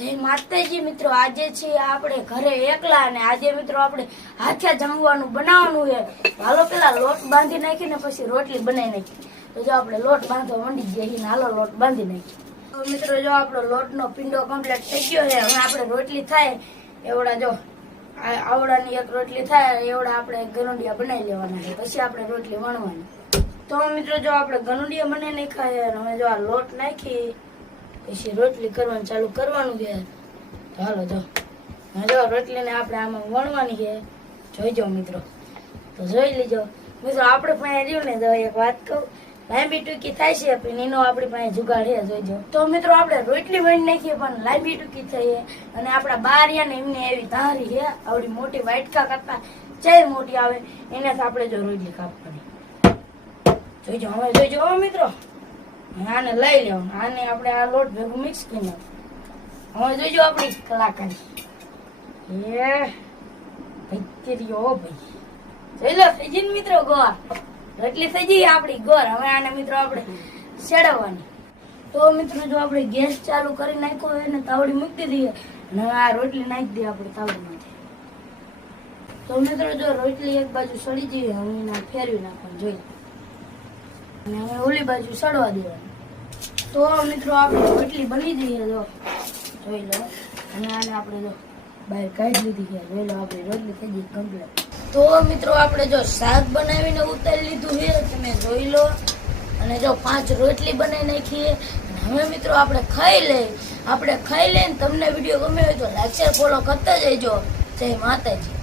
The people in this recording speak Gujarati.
જય માતાજી મિત્રો, આજે છીએ આપણે ઘરે એકલા અને આજે મિત્રો આપણે હાથે જમવાનું બનાવવાનું છે. હાલો પેલા લોટ બાંધી નાખીને પછી રોટલી બનાવી નાખી. તો જો આપણે લોટ બાંધવા માંડી જઈએ, હાલો લોટ બાંધી નાખી. તો મિત્રો જો આપણો લોટનો પિંડો કમ્પ્લીટ થઈ ગયો છે. હવે આપણે રોટલી થાય એવડા જો આવડાની એક રોટલી થાય એવડા આપણે ગનુડિયા બનાવી લેવાના છે, પછી આપણે રોટલી વણવાની. તો મિત્રો જો આપણે ગનુડિયા બનાવી નાખ્યા છે. હવે જો આ લોટ નાખી પછી રોટલી કરવાનું ચાલુ કરવાનું છે. તો હાલો જો રોટલીને આપણે આમાં વણવાની છે, જોઈજો મિત્રો. તો જોઈ લીજો મિત્રો. આપણે પાસે રહ્યું ને તો એક વાત કહું, લાંબી ટૂંકી થાય છે પણ એનો આપણી પાસે જુગાડ છે, જોઈજો. તો મિત્રો આપણે રોટલી વણી નાખીએ પણ લાંબી ટૂંકી થઈએ અને આપણા બારિયાને એમને એવી ધારી છે આવડી મોટી વાટકા કરતા ચાય મોટી આવે એનાથી આપણે જો રોટલી કાપવાની, જોઈજો. હવે જોઈજો મિત્રો, આને લઈ લેવાનું, આને આપણે આ લોટ ભેગું મિક્સ કરી નાખવું. હવે જોઈજો આપણી કલાકારી. ભાઈ જોઈ લો, થઈ ગઈ મિત્રો ગોળ, રોટલી થઈ ગઈ આપણી ગોળ. હવે આને મિત્રો આપણે સેડવવાની. તો મિત્રો જો આપણે ગેસ ચાલુ કરી નાખ્યો હોય ને તાવડી મૂકી દઈએ અને હવે આ રોટલી નાખી દઈએ આપણે તાવડીમાંથી. તો મિત્રો જો રોટલી એક બાજુ સડી જઈએ, હવે એને ફેરવી નાખવાનું જોઈ અને હવે ઓલી બાજુ સડવા દેવાની. તો મિત્રો આપણે રોટલી બની જઈએ, જો જોઈ લો. અને આને આપણે જો બહાર કાઢી લીધી છે, જોઈ લો આપણી રોટલી થઈ ગઈ કમ્પ્લીટ. તો મિત્રો આપણે જો શાક બનાવીને ઉતારી લીધું છે, તમે જોઈ લો. અને જો 5 રોટલી બનાવી નાખીએ. હવે મિત્રો આપણે ખાઈ લઈને તમને વિડીયો ગમે હોય તો લાઈક શેર ફોલો કરતા જજો. જય માતાજી.